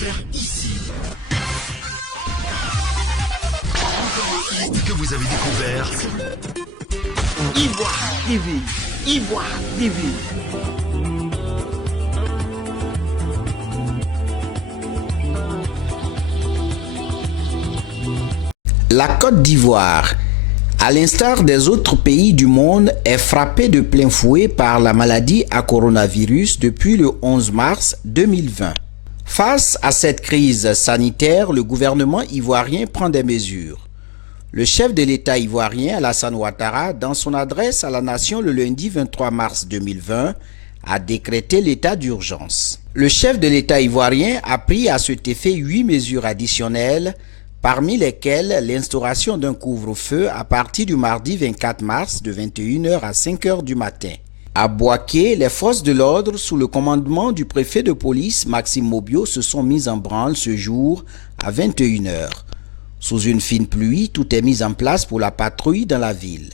Que vous avez découvert Ivoire TV. Ivoire TV. La Côte d'Ivoire, à l'instar des autres pays du monde, est frappée de plein fouet par la maladie à coronavirus depuis le 11 mars 2020. Face à cette crise sanitaire, le gouvernement ivoirien prend des mesures. Le chef de l'État ivoirien, Alassane Ouattara, dans son adresse à la nation le lundi 23 mars 2020, a décrété l'état d'urgence. Le chef de l'État ivoirien a pris à cet effet 8 mesures additionnelles, parmi lesquelles l'instauration d'un couvre-feu à partir du mardi 24 mars de 21h à 5h du matin. À Bouaké, les forces de l'ordre, sous le commandement du préfet de police Maxime Mobio, se sont mises en branle ce jour à 21h. Sous une fine pluie, tout est mis en place pour la patrouille dans la ville.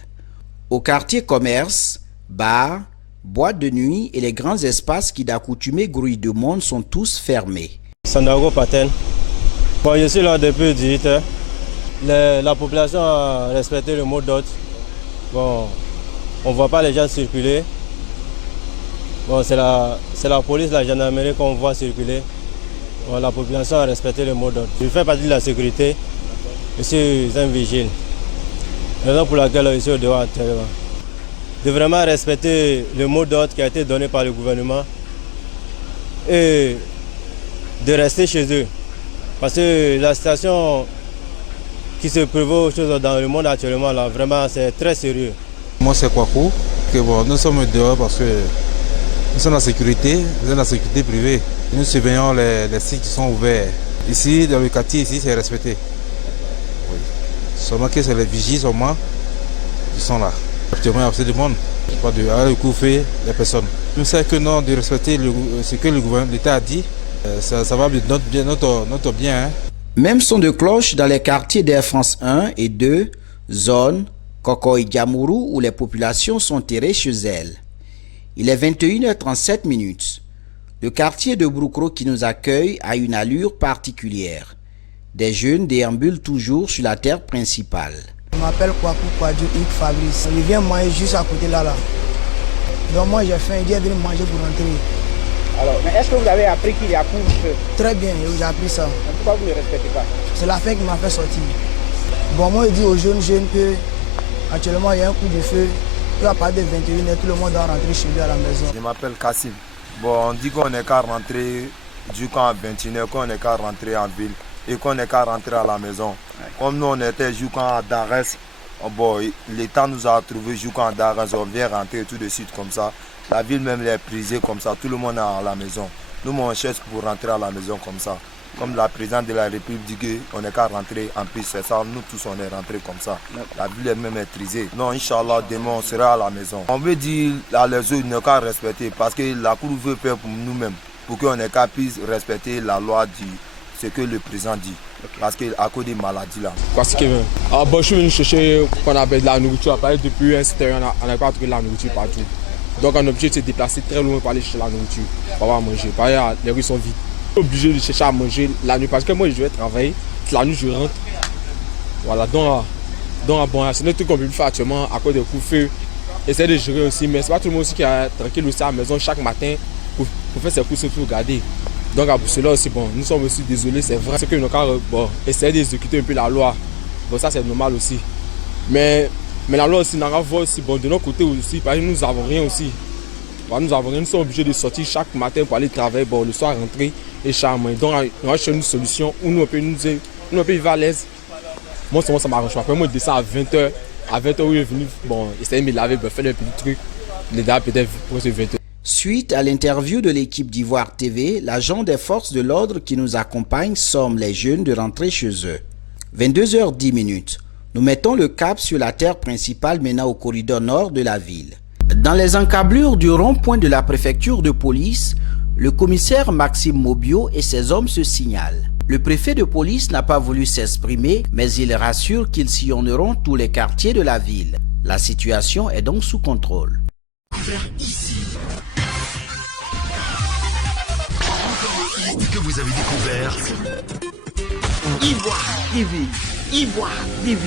Au quartier commerce, bars, boîtes de nuit et les grands espaces qui d'accoutumé grouillent de monde sont tous fermés. Sandago Paten. Bon, je suis là depuis 18 heures. La population a respecté le mot d'ordre. Bon, on ne voit pas les gens circuler. Bon, c'est la police, la gendarmerie qu'on voit circuler. Bon, la population a respecté le mot d'ordre. Je fais partie de la sécurité. Je suis un vigile. Raison pour laquelle je suis au dehors actuellement. De vraiment respecter le mot d'ordre qui a été donné par le gouvernement et de rester chez eux. Parce que la situation qui se prévaut dans le monde actuellement, là, vraiment, c'est très sérieux. Moi, c'est Kwaku. Bon, nous sommes dehors parce que nous sommes en sécurité, nous sommes en sécurité privée. Nous surveillons les sites qui sont ouverts. Ici, dans le quartier, ici, c'est respecté. Oui. Seulement que c'est les vigiles seulement qui sont là. Actuellement, il y a assez de monde. Pas de le couvre-feu, les personnes. Nous savons que non, de respecter ce que le gouvernement, l'État a dit. Ça va notre bien. Hein. Même son de cloche dans les quartiers d'Air France 1 et 2, zone Kokoy Djamourou, où les populations sont terrées chez elles. Il est 21h37. Le quartier de Broukro qui nous accueille a une allure particulière. Des jeunes déambulent toujours sur la terre principale. Je m'appelle Kwaku Kwadju Ik Fabrice. Je viens manger juste à côté là. Donc moi j'ai faim, il est venu manger pour rentrer. Alors, mais est-ce que vous avez appris qu'il y a couvre-feu? Très bien, j'ai appris ça. Mais pourquoi vous ne respectez pas? C'est la faim qui m'a fait sortir. Bon, moi je dis aux jeunes que actuellement il y a un coup de feu. À partir de 21h, tout le monde doit rentrer chez lui à la maison. Je m'appelle Kassim. Bon, on dit qu'on n'est qu'à rentrer du camp à 21h, qu'on n'est qu'à rentrer en ville et qu'on n'est qu'à rentrer à la maison. Ouais. Comme nous on était jusqu'à Darès, bon, l'État nous a trouvé jusqu'à Darès, on vient rentrer tout de suite comme ça. La ville même est prisée comme ça, tout le monde est à la maison. Nous, on cherche pour rentrer à la maison comme ça. Comme la présidente de la République dit qu'on n'est qu'à rentrer en plus, c'est ça, nous tous on est rentrés comme ça. La ville est même est prisée. Non, Inch'Allah, demain on sera à la maison. On veut dire à les autres ne qu'à respecter parce que la Cour veut faire pour nous-mêmes, pour qu'on ait qu'à puisse respecter la loi du ce que le président dit. Okay. Parce qu'à cause des maladies là. Bon, je suis venu chercher qu'on appelle de la nourriture. Depuis un certain temps, on n'a pas trouvé de la nourriture partout. Donc on est obligé de se déplacer très loin pour aller chercher la nourriture, pour avoir à manger. Par exemple, les rues sont vides. On est obligé de chercher à manger la nuit parce que moi je vais travailler, la nuit je rentre. Voilà, donc bon, c'est notre truc qu'on peut faire actuellement à cause des coups de feu. Essayer de gérer aussi, mais c'est pas tout le monde aussi qui est tranquille aussi à la maison chaque matin pour faire ses courses pour regarder. Donc pour cela aussi, bon, nous sommes aussi désolés, c'est vrai. C'est que nous avons essayer d'exécuter un peu la loi. Bon, ça c'est normal aussi. Mais la loi aussi, nous avons aussi, bon, de notre côté aussi, parce que nous n'avons rien aussi. Bon, nous avons rien, nous sommes obligés de sortir chaque matin pour aller travailler, bon, le soir rentrer et charmer. Donc nous avons cherché une solution où nous on peut vivre à l'aise. Moi, ça m'arrange pas. Après, moi, je descends à 20h. À 20h, où il est venu, bon, essayer de me laver, faire un petit truc. Les dates peut-être pour ce 20h. Suite à l'interview de l'équipe d'Ivoire TV, l'agent des forces de l'ordre qui nous accompagne somme les jeunes de rentrer chez eux. 22h10. Nous mettons le cap sur la terre principale menant au corridor nord de la ville. Dans les encablures du rond-point de la préfecture de police, le commissaire Maxime Mobio et ses hommes se signalent. Le préfet de police n'a pas voulu s'exprimer, mais il rassure qu'ils sillonneront tous les quartiers de la ville. La situation est donc sous contrôle. site que vous avez découvert. Ivoire TV. Ivoire TV.